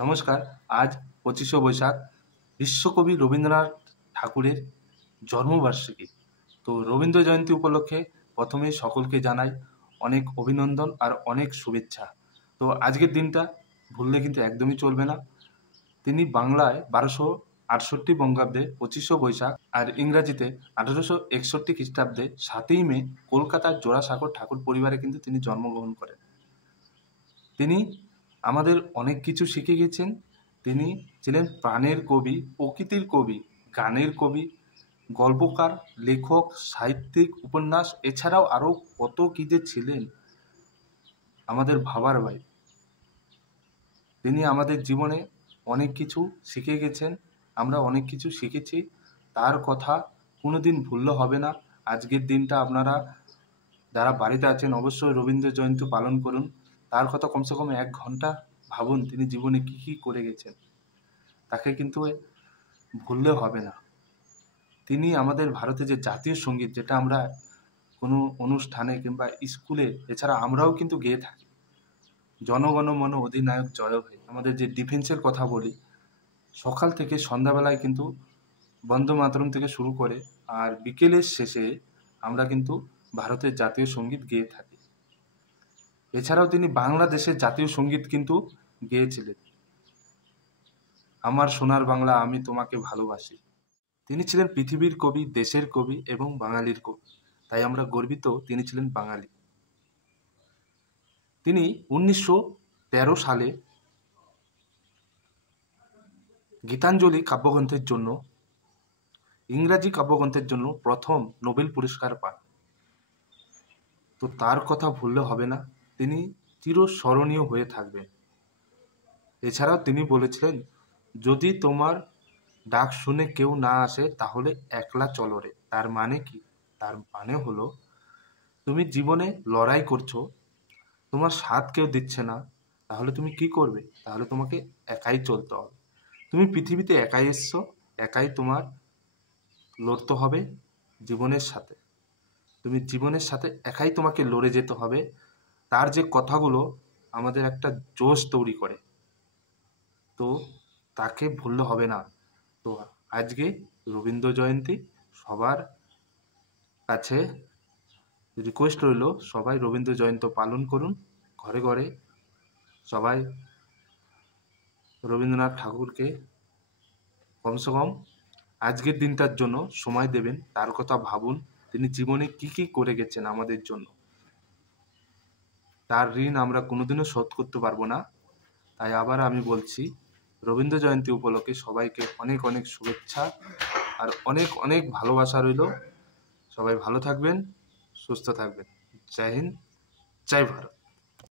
নমস্কার। আজ 25শে বৈশাখ বিশ্বকবি রবীন্দ্রনাথ ঠাকুরের জন্মবার্ষিকী। তো রবীন্দ্র জয়ন্তী উপলক্ষে প্রথমেই সকলকে জানাই অনেক অভিনন্দন আর অনেক শুভেচ্ছা। তো আজকের দিনটা ভুললে কিন্তু একদমই চলবে না। তিনি বাংলায় 1268 বঙ্গাব্দে 25শে বৈশাখ আর ইংরাজিতে 1861 খ্রিস্টাব্দে 7ই মে কলকাতার জোড়াসাঁকোর ঠাকুর পরিবারে কিন্তু তিনি জন্মগ্রহণ করেন। তিনি আমাদের অনেক কিছু শিখে গেছেন। তিনি ছিলেন প্রাণের কবি, প্রকৃতির কবি, গানের কবি, গল্পকার, লেখক, সাহিত্যিক, উপন্যাস, এছাড়াও আরও কত কী যে ছিলেন আমাদের ভাবার বাইরে। তিনি আমাদের জীবনে অনেক কিছু শিখে গেছেন, আমরা অনেক কিছু শিখেছি। তার কথা কোনো দিন ভুললে হবে না। আজকের দিনটা আপনারা যারা বাড়িতে আছেন অবশ্যই রবীন্দ্র জয়ন্তী পালন করুন। তার কথা কমসে কম 1 ঘন্টা ভাবুন তিনি জীবনে কী কী করে গেছেন, তাকে কিন্তু ভুললে হবে না। তিনি আমাদের ভারতে যে জাতীয় সঙ্গীত, যেটা আমরা কোনো অনুষ্ঠানে কিংবা স্কুলে এছাড়া আমরাও কিন্তু গেয়ে থাকি, জনগণ মন অধিনায়ক জয় হে। আমাদের যে ডিফেন্সের কথা বলি, সকাল থেকে সন্ধ্যাবেলায় কিন্তু বন্দে মাতরম থেকে শুরু করে আর বিকেলের শেষে আমরা কিন্তু ভারতের জাতীয় সঙ্গীত গেয়ে থাকি। এছাড়াও তিনি বাংলাদেশের জাতীয় সঙ্গীত কিন্তু গেয়েছিলেন, আমার সোনার বাংলা আমি তোমাকে ভালোবাসি। তিনি ছিলেন পৃথিবীর কবি, দেশের কবি এবং বাঙালির কবি, তাই আমরা গর্বিত তিনি ছিলেন বাঙালি। তিনি 1913 সালে গীতাঞ্জলি কাব্যগ্রন্থের জন্য, ইংরাজি কাব্যগ্রন্থের জন্য প্রথম নোবেল পুরস্কার পান। তো তার কথা ভুললে হবে না, তিনি চিরস্মরণীয় হয়ে থাকবেন। এছাড়াও তিনি বলেছিলেন, যদি তোমার ডাক শুনে কেউ না আসে তাহলে একলা চলো রে। তার মানে কি? তার মানে হলো, তুমি জীবনে লড়াই করছো, তোমার সাথ কেউ দিচ্ছে না, তাহলে তুমি কি করবে? তাহলে তোমাকে একাই চলতে হবে। তুমি পৃথিবীতে একাই এসছো, একাই তোমার লড়তে হবে জীবনের সাথে। তুমি জীবনের সাথে একাই তোমাকে লড়ে যেতে হবে। তার যে কথাগুলো আমাদের একটা জোশ তৈরি করে, তো তাকে ভুললে হবে না। তো আজকে রবীন্দ্র জয়ন্তী, সবার কাছে রিকোয়েস্ট রইল সবাই রবীন্দ্র জয়ন্তী পালন করুন। ঘরে ঘরে সবাই রবীন্দ্রনাথ ঠাকুরকে কমসে কম আজকের দিনটার জন্য সময় দেবেন, তার কথা ভাবুন। তিনি জীবনে কি কি করে গেছেন আমাদের জন্য, তার ঋণ আমরা কোনোদিনও শোধ করতে পারবো না। তাই আবার আমি বলছি, রবীন্দ্র জয়ন্তী উপলক্ষে সবাইকে অনেক অনেক শুভেচ্ছা আর অনেক অনেক ভালোবাসা রইল। সবাই ভালো থাকবেন, সুস্থ থাকবেন। জয় হিন্দ, জয় ভারত।